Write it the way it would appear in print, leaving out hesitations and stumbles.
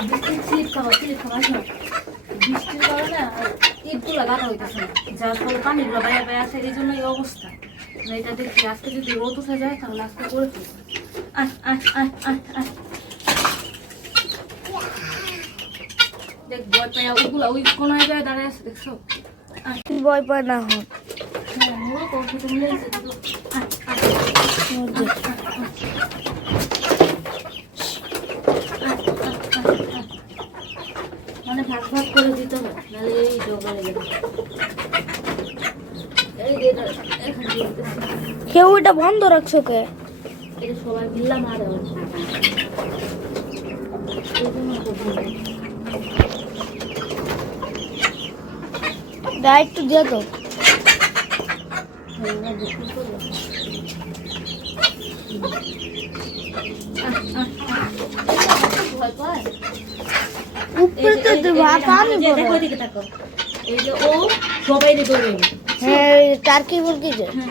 Slip খাবার আসো। বৃষ্টির কারণে ইটগুলো গাঁথা হইতেছে না, যার ফলে পানিগুলো বাইরে বাইরে আসে, এই জন্য এই অবস্থা। এটা দেখি আজকে যদি রোদ উঠে যায় তাহলে আজকে করে ফেলবো। দেখ ভয় পাইয়া ওইগুলা ওই কোনায় যায় দাঁড়ায় আছে, দেখছো? ভয় পায় না হন। হ্যাঁ মোড়ো করছে তুমি লেগেছে কিন্তু মানে ভাগ ভাগ করে দিতে হবে, নাহলে এই জোগাড় লেগে যাবে। এই যে এটা এখানে দিয়ে দিতেছি। কেউ এটা বন্ধ রাখছো কে? এটা সবাই মিললাম আর একটু দিয়ে তো। উপরে তো পানি দেখো, এদিকে তাকাও। এই যে ও সবাই ধরে হ্যাঁ টার্কি মুরগি যে